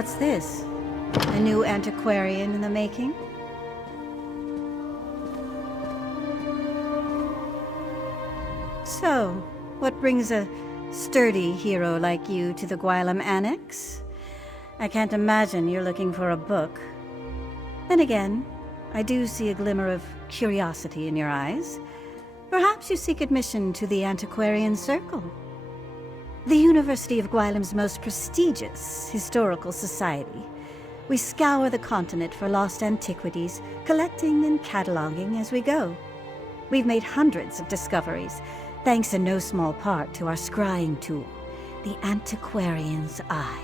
What's this? A new antiquarian in the making? So, what brings a sturdy hero like you to the Gwylem Annex? I can't imagine you're looking for a book. Then again, I do see a glimmer of curiosity in your eyes. Perhaps you seek admission to the Antiquarian Circle, the University of Gwylem's most prestigious historical society. We scour the continent for lost antiquities, collecting and cataloging as we go. We've made hundreds of discoveries, thanks in no small part to our scrying tool, the Antiquarian's Eye.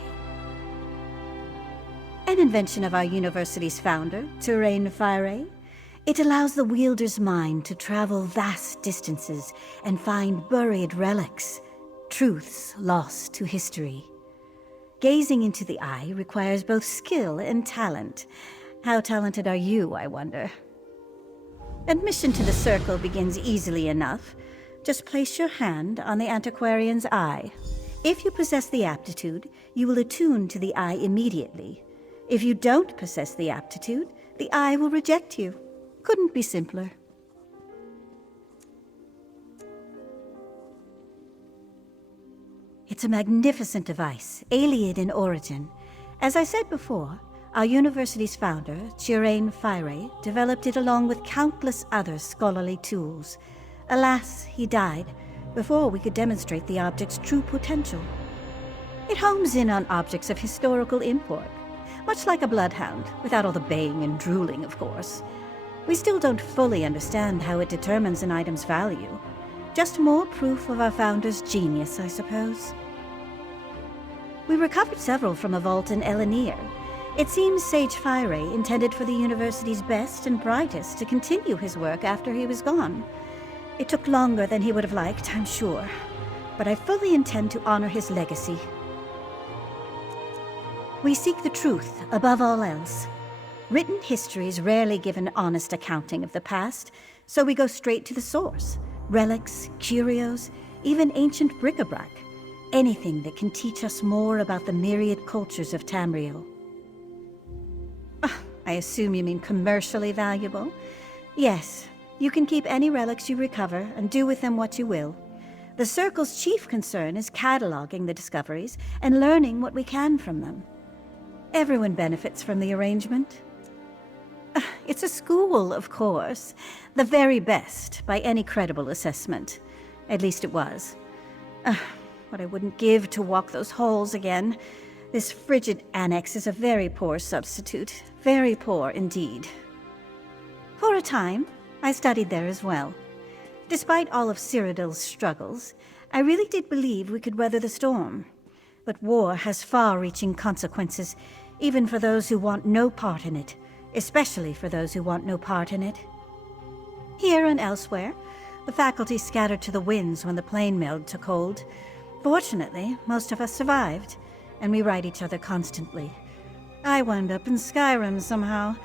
An invention of our university's founder, Terrain Fire. It allows the wielder's mind to travel vast distances and find buried relics, truths lost to history. Gazing into the eye requires both skill and talent. How talented are you, I wonder? Admission to the circle begins easily enough. Just place your hand on the Antiquarian's eye. If you possess the aptitude, you will attune to the eye immediately. If you don't possess the aptitude, the eye will reject you. Couldn't be simpler. It's a magnificent device, alien in origin. As I said before, our university's founder, Terrain Fire, developed it along with countless other scholarly tools. Alas, he died before we could demonstrate the object's true potential. It homes in on objects of historical import, much like a bloodhound, without all the baying and drooling, of course. We still don't fully understand how it determines an item's value. Just more proof of our founder's genius, I suppose. We recovered several from a vault in Elenir. It seems Sage Fire intended for the university's best and brightest to continue his work after he was gone. It took longer than he would have liked, I'm sure, but I fully intend to honor his legacy. We seek the truth above all else. Written histories rarely give an honest accounting of the past, so we go straight to the source. Relics, curios, even ancient bric-a-brac. Anything that can teach us more about the myriad cultures of Tamriel. I assume you mean commercially valuable? Yes, you can keep any relics you recover and do with them what you will. The Circle's chief concern is cataloging the discoveries and learning what we can from them. Everyone benefits from the arrangement. It's a school, of course. The very best, by any credible assessment. At least it was. What I wouldn't give to walk those halls again. This frigid annex is a very poor substitute. Very poor indeed. For a time, I studied there as well. Despite all of Cyrodiil's struggles, I really did believe we could weather the storm. But war has far-reaching consequences, even for those who want no part in it. Especially for those who want no part in it. Here and elsewhere, the faculty scattered to the winds when the plane meld took hold. Fortunately, most of us survived, and we write each other constantly. I wound up in Skyrim somehow.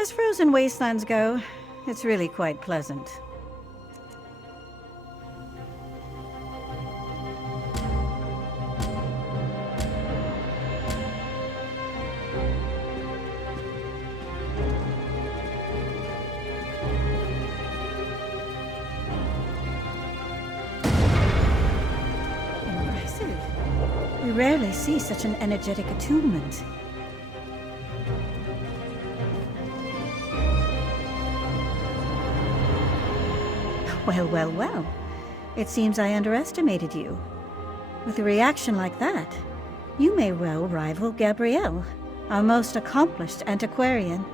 As frozen wastelands go, it's really quite pleasant. We rarely see such an energetic attunement. Well. It seems I underestimated you. With a reaction like that, you may well rival Gabrielle, our most accomplished antiquarian.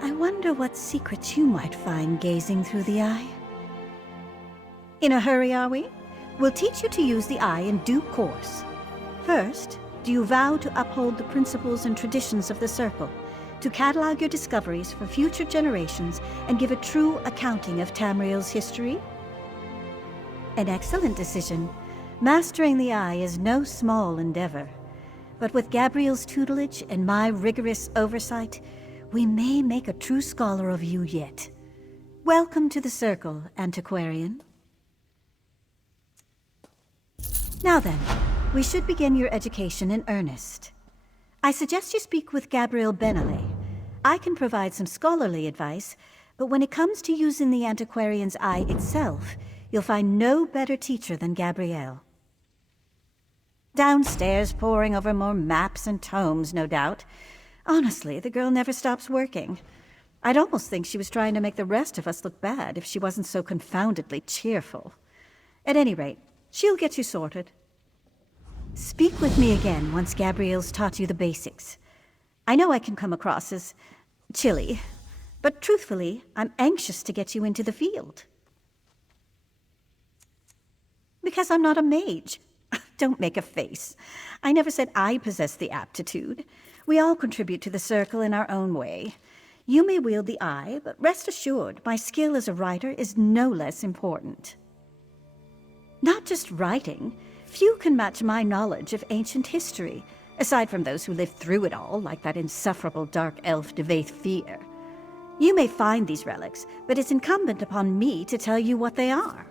I wonder what secrets you might find gazing through the eye. In a hurry, are we? We'll teach you to use the eye in due course. First, do you vow to uphold the principles and traditions of the Circle, to catalog your discoveries for future generations and give a true accounting of Tamriel's history? An excellent decision. Mastering the eye is no small endeavor. But with Gabrielle's tutelage and my rigorous oversight, we may make a true scholar of you yet. Welcome to the Circle, Antiquarian. Now then, we should begin your education in earnest. I suggest you speak with Gabrielle Benale. I can provide some scholarly advice, but when it comes to using the Antiquarian's eye itself, you'll find no better teacher than Gabrielle. Downstairs, poring over more maps and tomes, no doubt. Honestly, the girl never stops working. I'd almost think she was trying to make the rest of us look bad if she wasn't so confoundedly cheerful. At any rate, she'll get you sorted. Speak with me again once Gabrielle's taught you the basics. I know I can come across as chilly, but truthfully, I'm anxious to get you into the field. Because I'm not a mage. Don't make a face. I never said I possess the aptitude. We all contribute to the circle in our own way. You may wield the eye, but rest assured, my skill as a writer is no less important. Not just writing. Few can match my knowledge of ancient history, aside from those who lived through it all, like that insufferable dark elf Devaith Fear. You may find these relics, but it's incumbent upon me to tell you what they are.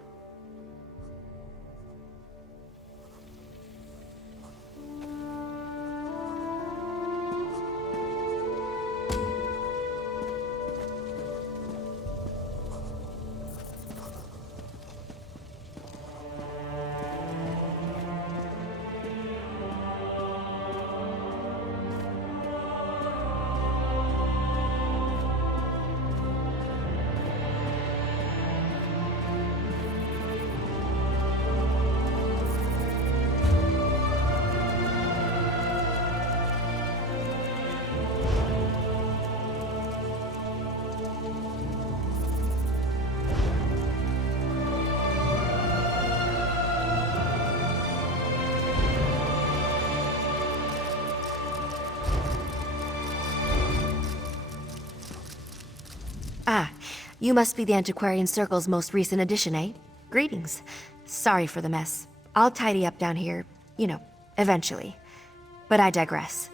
Ah, you must be the Antiquarian Circle's most recent addition, eh? Greetings. Sorry for the mess. I'll tidy up down here, eventually. But I digress.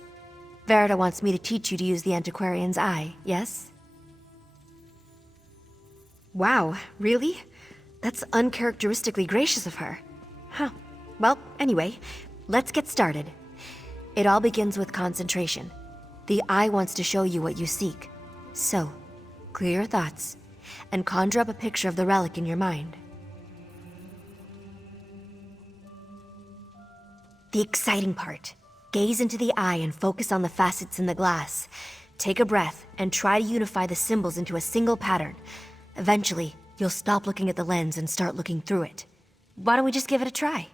Verita wants me to teach you to use the Antiquarian's eye, yes? Wow, really? That's uncharacteristically gracious of her. Huh. Well, anyway, let's get started. It all begins with concentration. The eye wants to show you what you seek. So, clear your thoughts, and conjure up a picture of the relic in your mind. The exciting part. Gaze into the eye and focus on the facets in the glass. Take a breath and try to unify the symbols into a single pattern. Eventually, you'll stop looking at the lens and start looking through it. Why don't we just give it a try?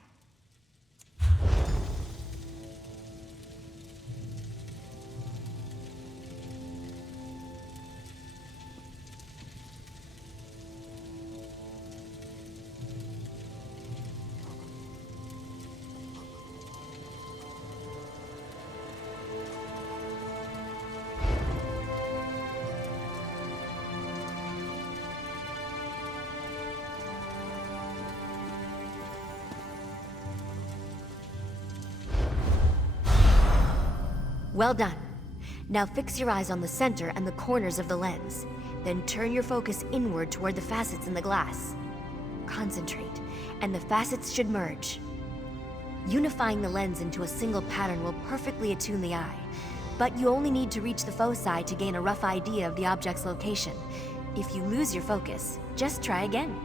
Well done. Now fix your eyes on the center and the corners of the lens. Then turn your focus inward toward the facets in the glass. Concentrate, and the facets should merge. Unifying the lens into a single pattern will perfectly attune the eye, but you only need to reach the foci to gain a rough idea of the object's location. If you lose your focus, just try again.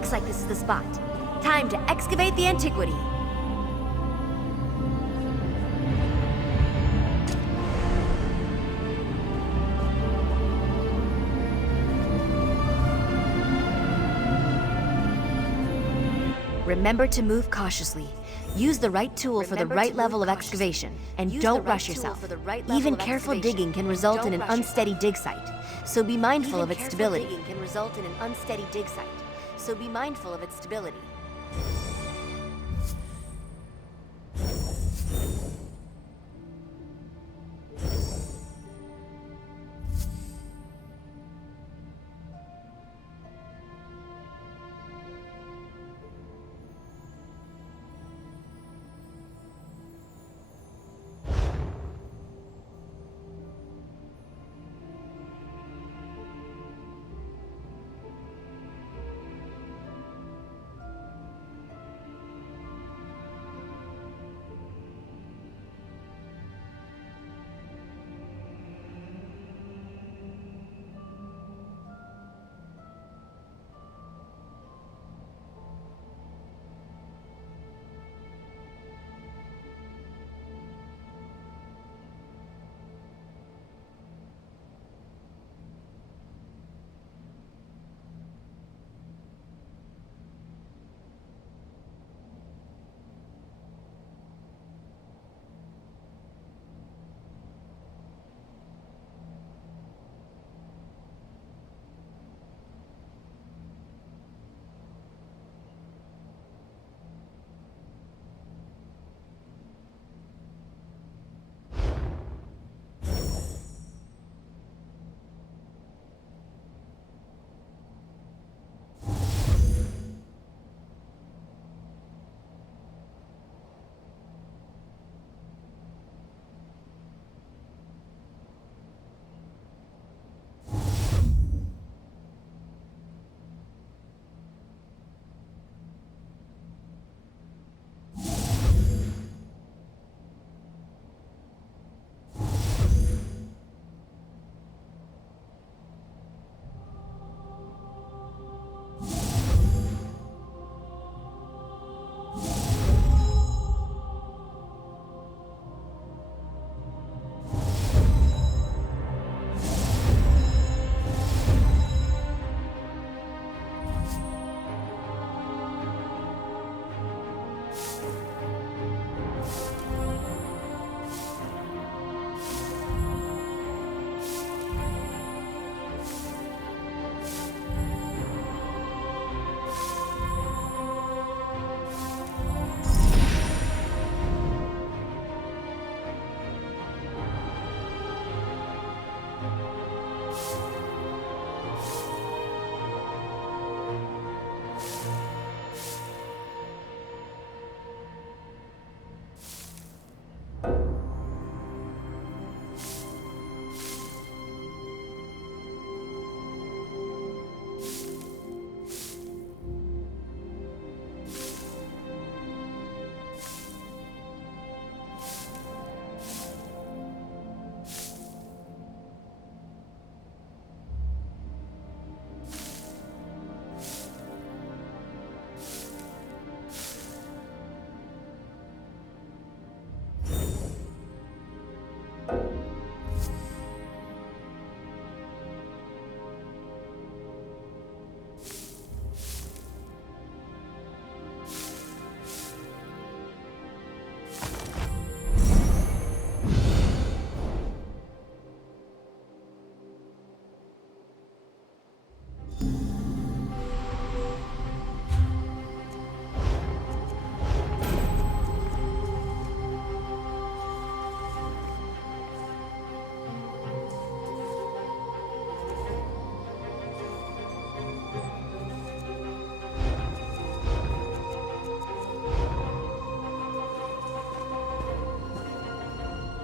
Looks like this is the spot. Time to excavate the antiquity. Remember to move cautiously. Use the right tool for the right level of excavation, and don't rush yourself. Even careful digging can result in an unsteady dig site, so be mindful of its stability.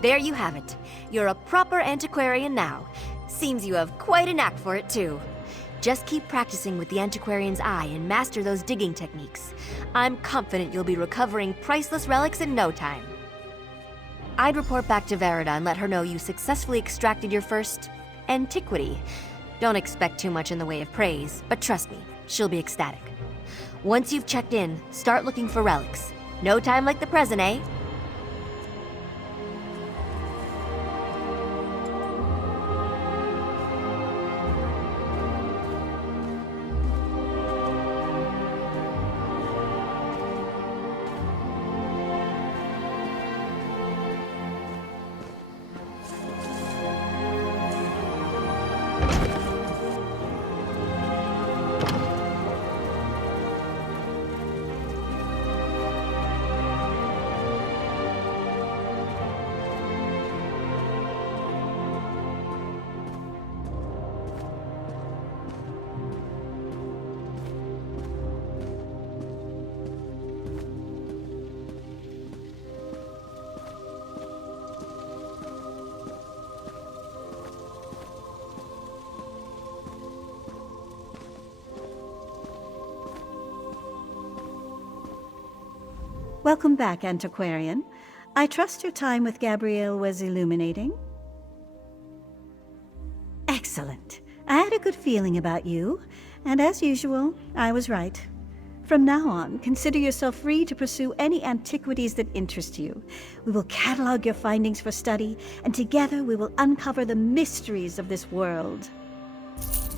There you have it. You're a proper antiquarian now. Seems you have quite a knack for it, too. Just keep practicing with the Antiquarian's eye and master those digging techniques. I'm confident you'll be recovering priceless relics in no time. I'd report back to Verida and let her know you successfully extracted your first antiquity. Don't expect too much in the way of praise, but trust me, she'll be ecstatic. Once you've checked in, start looking for relics. No time like the present, eh? Welcome back, Antiquarian. I trust your time with Gabrielle was illuminating. Excellent. I had a good feeling about you, and as usual, I was right. From now on, consider yourself free to pursue any antiquities that interest you. We will catalog your findings for study, and together we will uncover the mysteries of this world.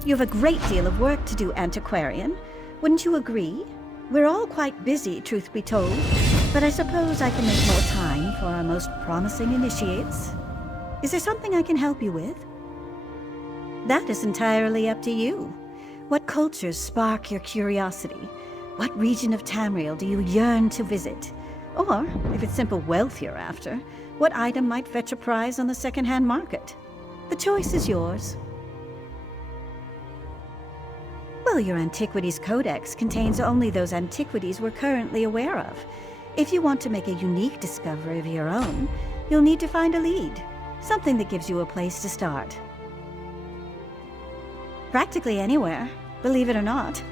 You have a great deal of work to do, Antiquarian. Wouldn't you agree? We're all quite busy, truth be told, but I suppose I can make more time for our most promising initiates. Is there something I can help you with? That is entirely up to you. What cultures spark your curiosity? What region of Tamriel do you yearn to visit? Or, if it's simple wealth you're after, what item might fetch a prize on the second-hand market? The choice is yours. Well, your Antiquities Codex contains only those antiquities we're currently aware of. If you want to make a unique discovery of your own, you'll need to find a lead, something that gives you a place to start. Practically anywhere, believe it or not.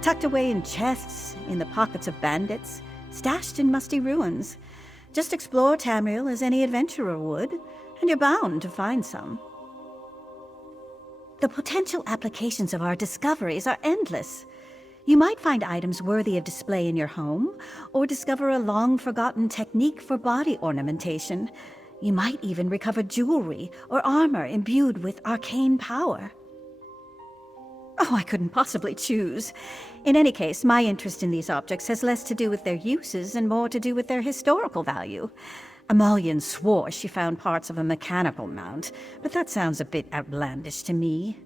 Tucked away in chests, in the pockets of bandits, stashed in musty ruins. Just explore Tamriel as any adventurer would, and you're bound to find some. The potential applications of our discoveries are endless. You might find items worthy of display in your home, or discover a long-forgotten technique for body ornamentation. You might even recover jewelry or armor imbued with arcane power. Oh, I couldn't possibly choose. In any case, my interest in these objects has less to do with their uses and more to do with their historical value. Amalian swore she found parts of a mechanical mount, but that sounds a bit outlandish to me.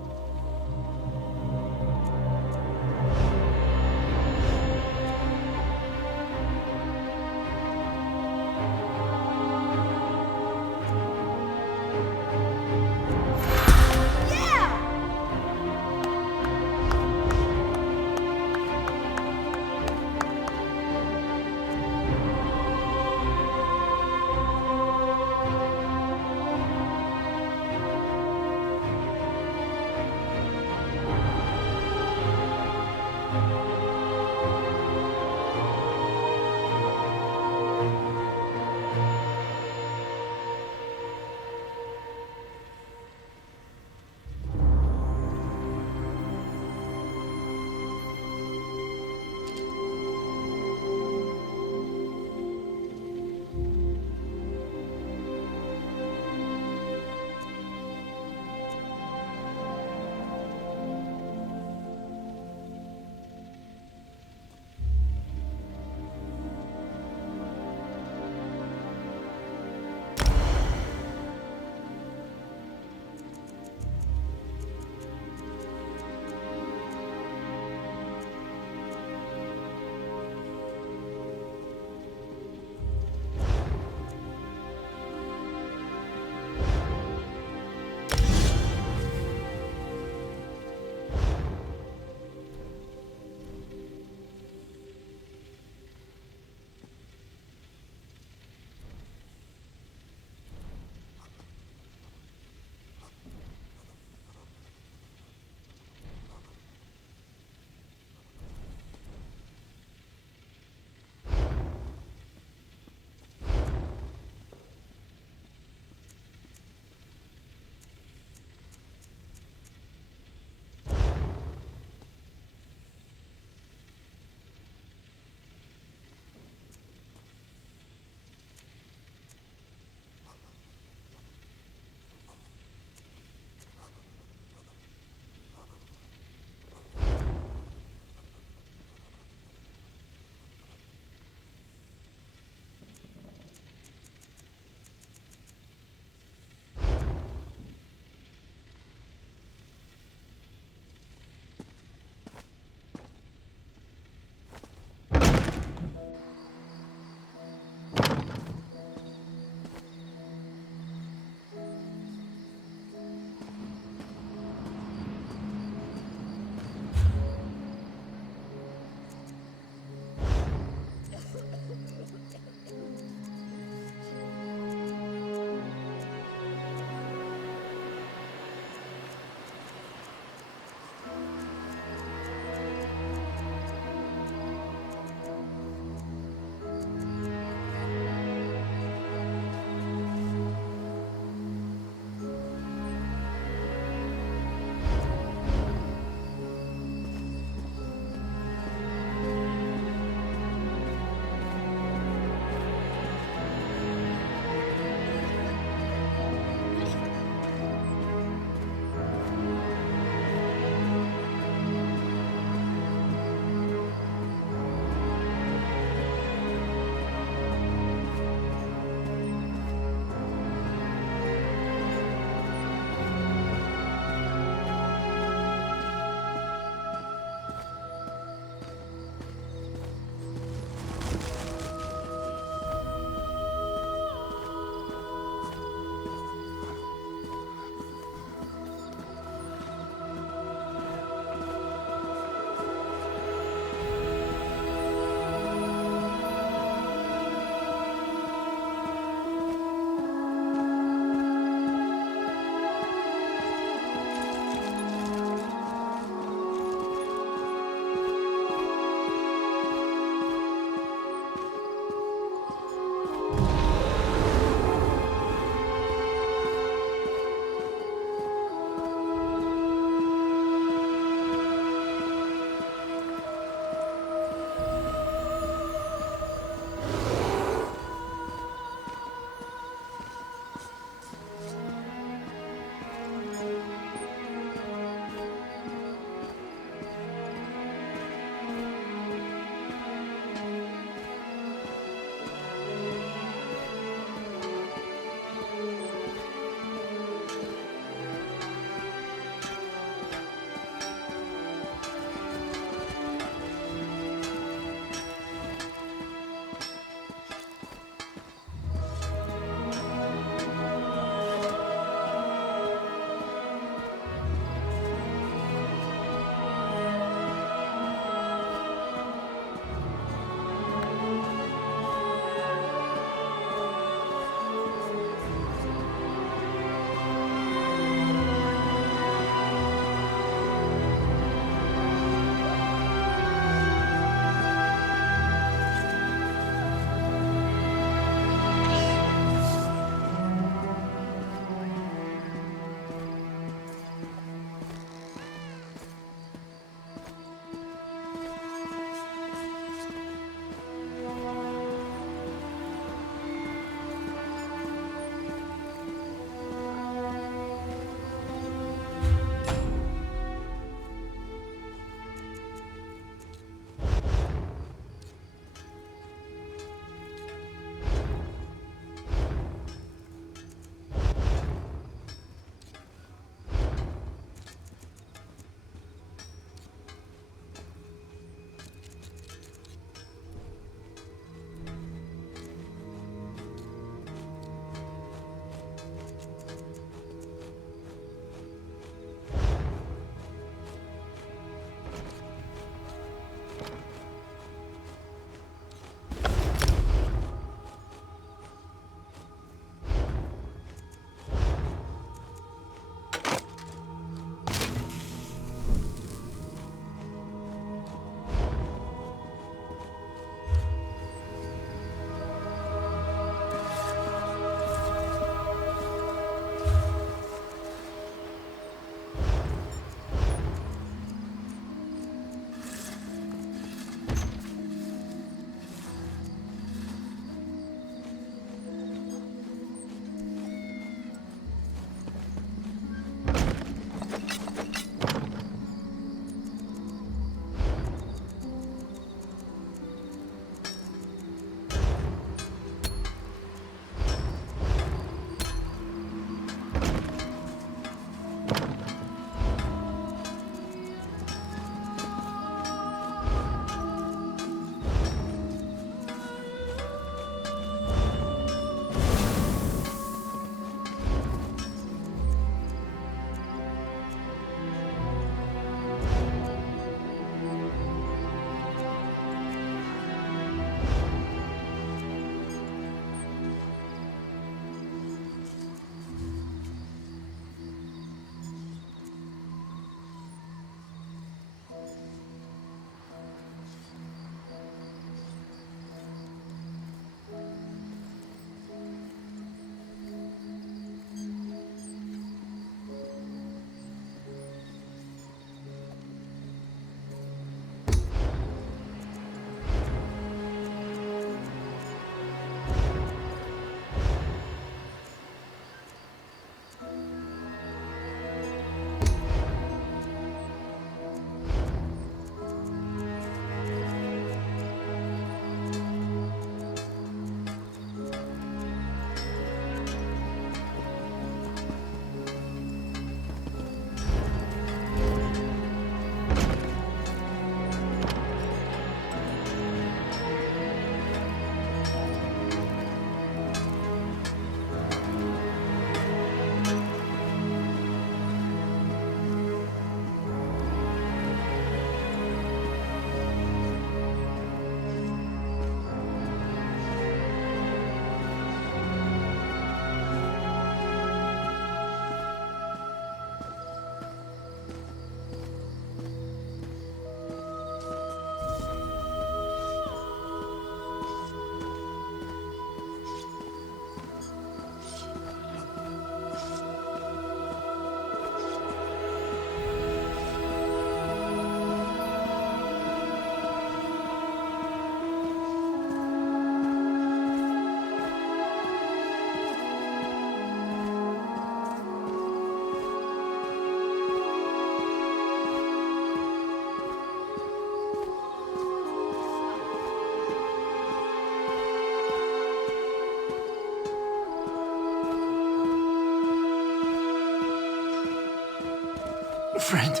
Friend,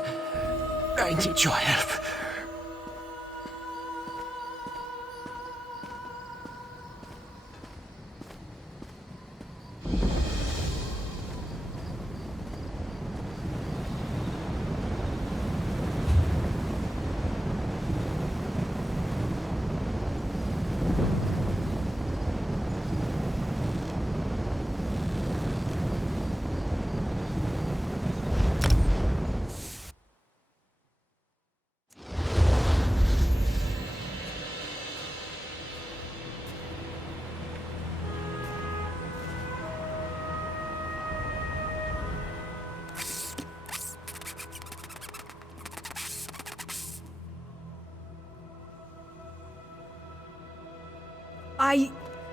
I need your help.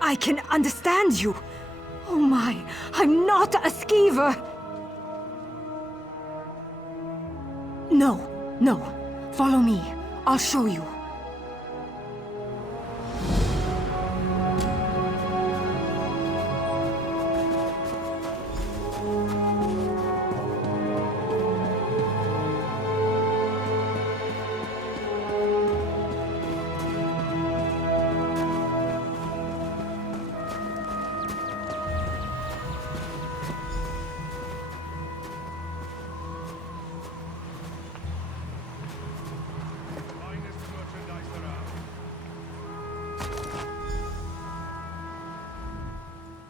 I can understand you. Oh my, I'm not a skeever. No. Follow me. I'll show you.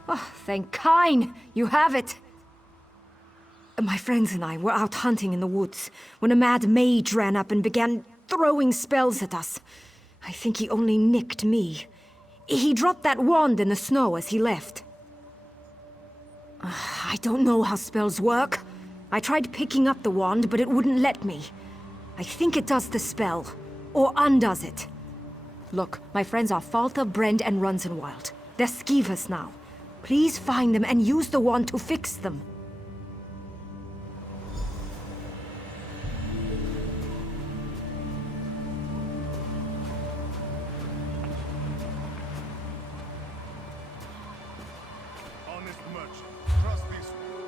Oh, thank Kine! You have it! My friends and I were out hunting in the woods when a mad mage ran up and began throwing spells at us. I think he only nicked me. He dropped that wand in the snow as he left. I don't know how spells work. I tried picking up the wand, but it wouldn't let me. I think it does the spell, or undoes it. Look, my friends are Falta, Brend, and Runzenwild. They're skeevers now. Please find them and use the wand to fix them. Honest merchant, trust this one.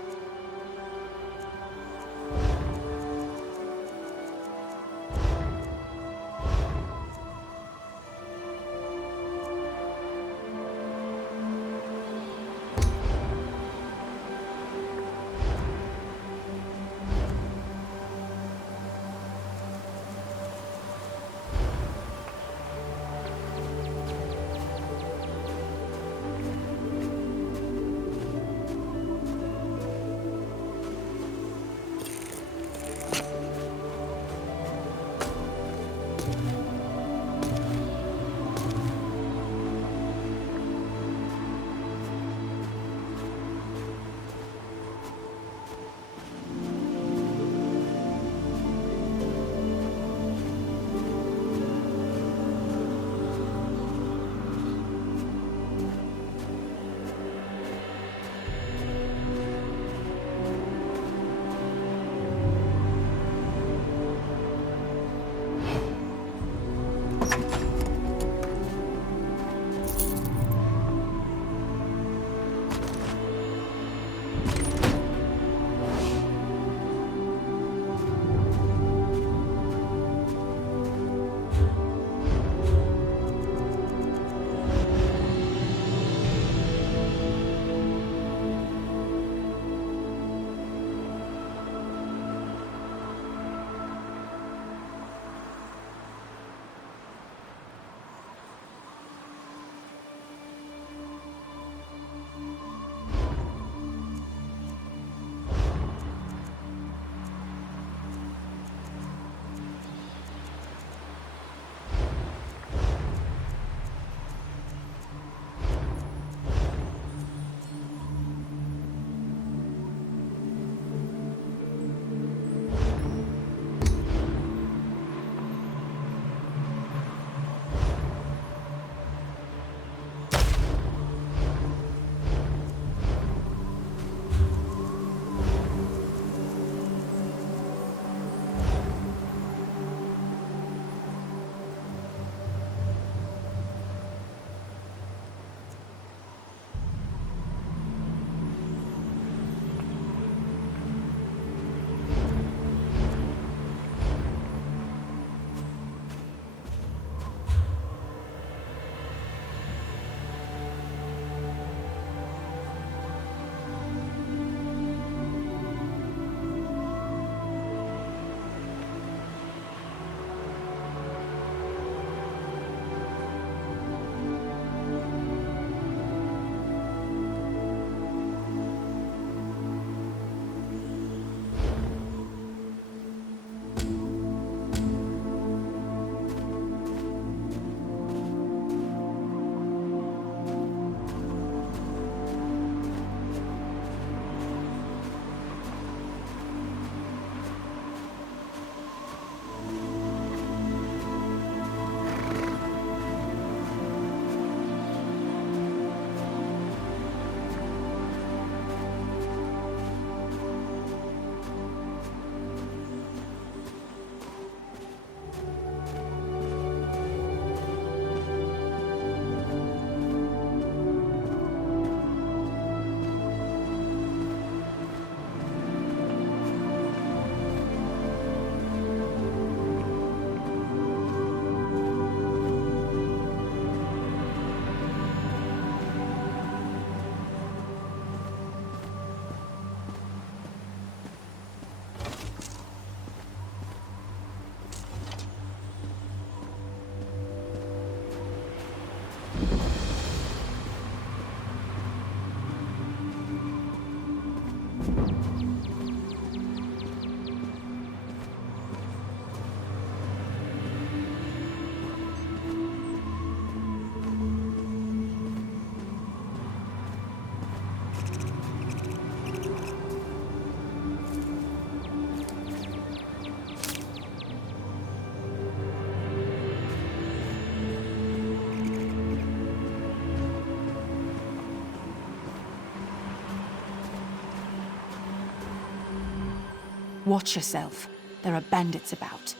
Watch yourself. There are bandits about.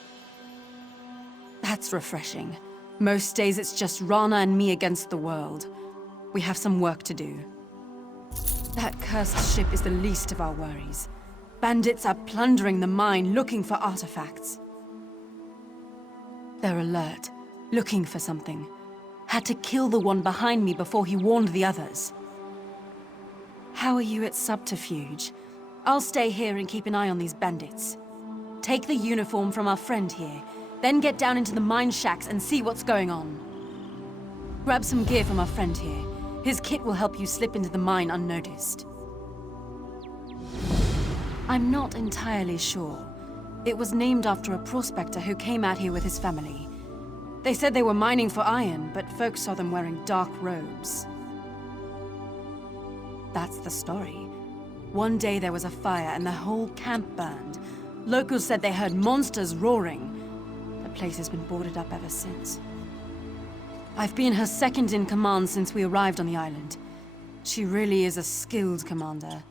That's refreshing. Most days it's just Rana and me against the world. We have some work to do. That cursed ship is the least of our worries. Bandits are plundering the mine, looking for artifacts. They're alert, looking for something. Had to kill the one behind me before he warned the others. How are you at subterfuge? I'll stay here and keep an eye on these bandits. Take the uniform from our friend here, then get down into the mine shacks and see what's going on. Grab some gear from our friend here. His kit will help you slip into the mine unnoticed. I'm not entirely sure. It was named after a prospector who came out here with his family. They said they were mining for iron, but folks saw them wearing dark robes. That's the story. One day there was a fire and the whole camp burned. Locals said they heard monsters roaring. The place has been boarded up ever since. I've been her second in command since we arrived on the island. She really is a skilled commander.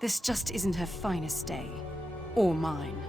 This just isn't her finest day. Or mine.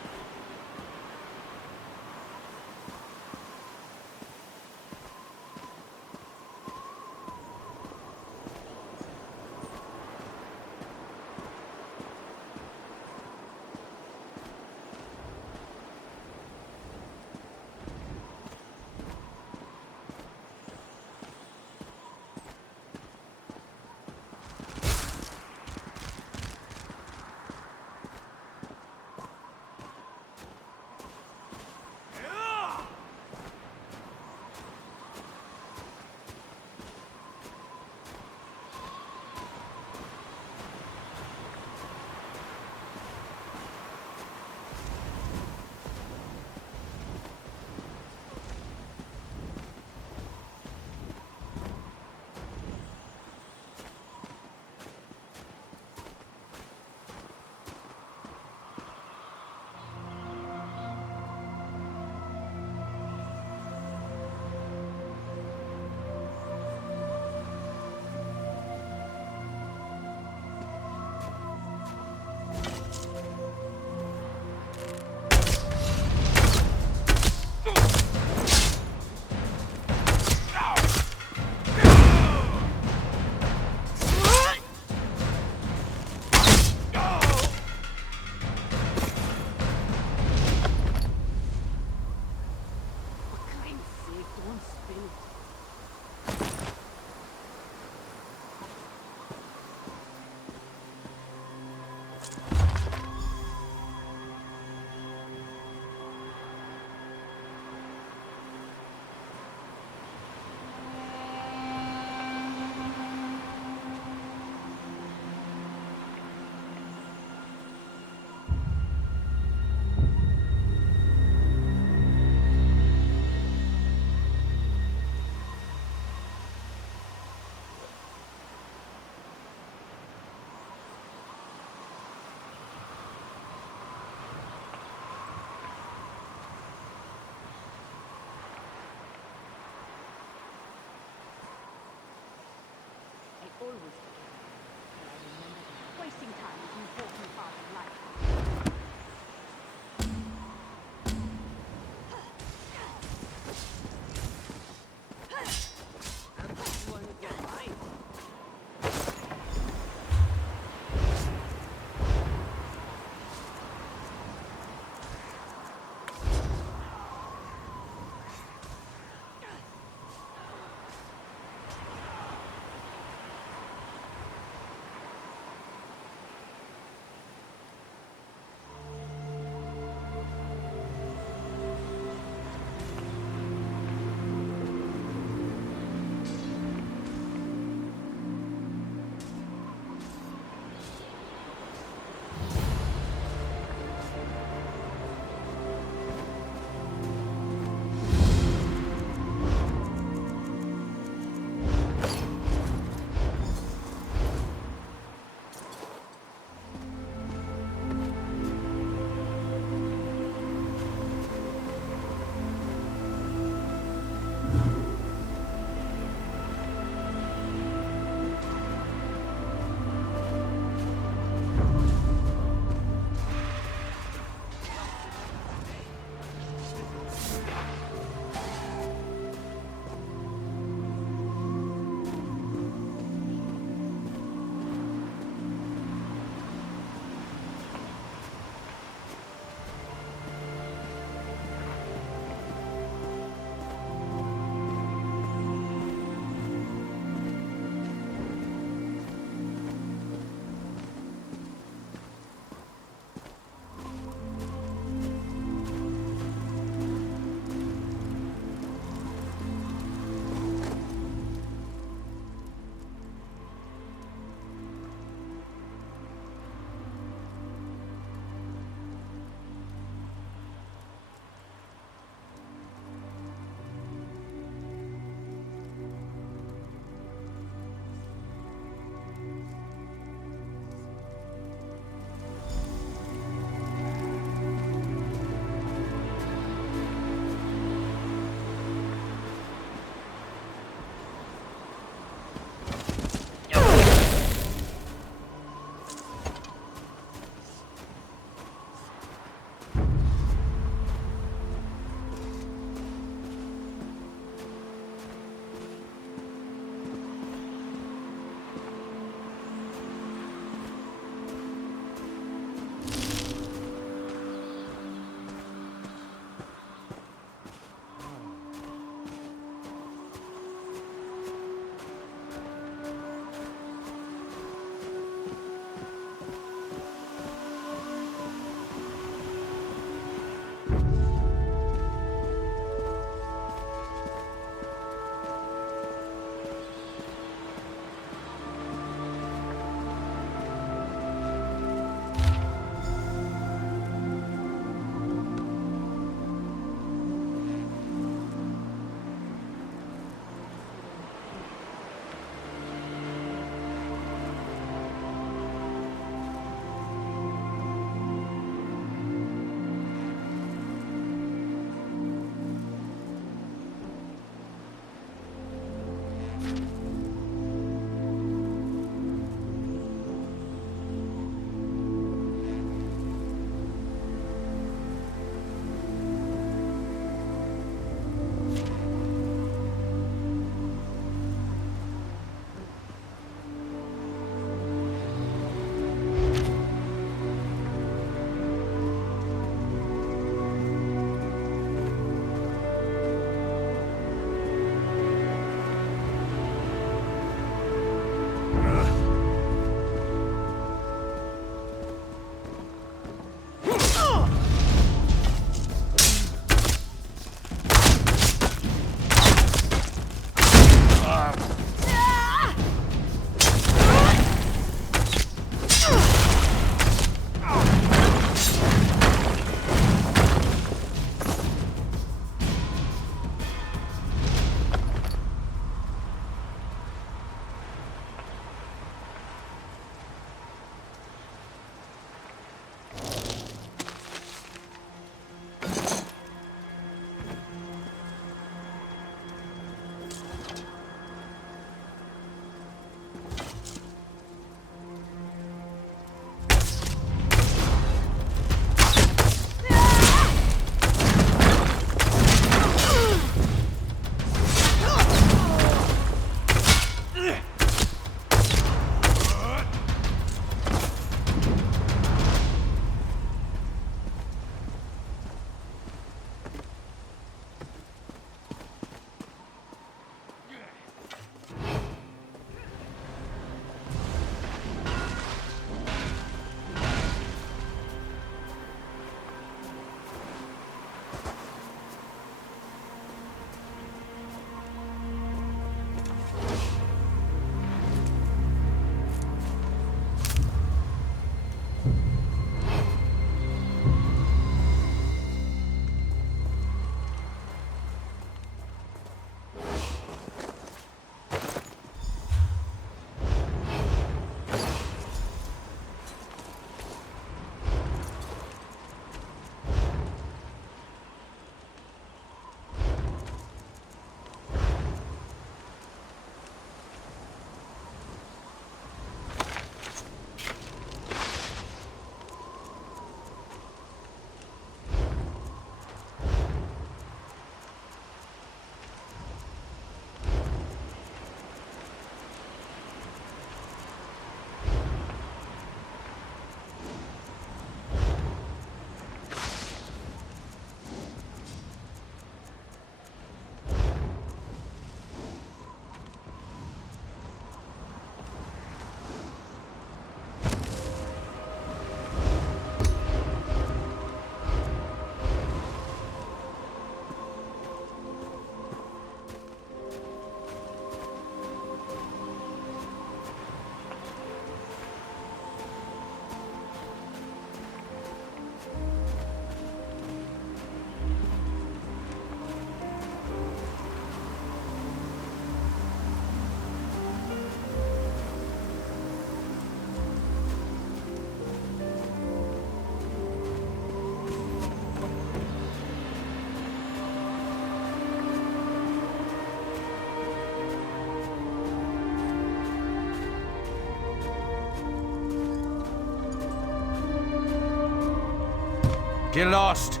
Get lost!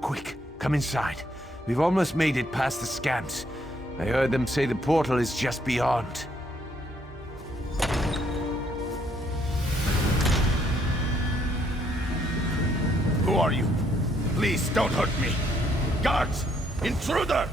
Quick, come inside. We've almost made it past the scans. I heard them say the portal is just beyond. Who are you? Please don't hurt me. Guards! Intruder!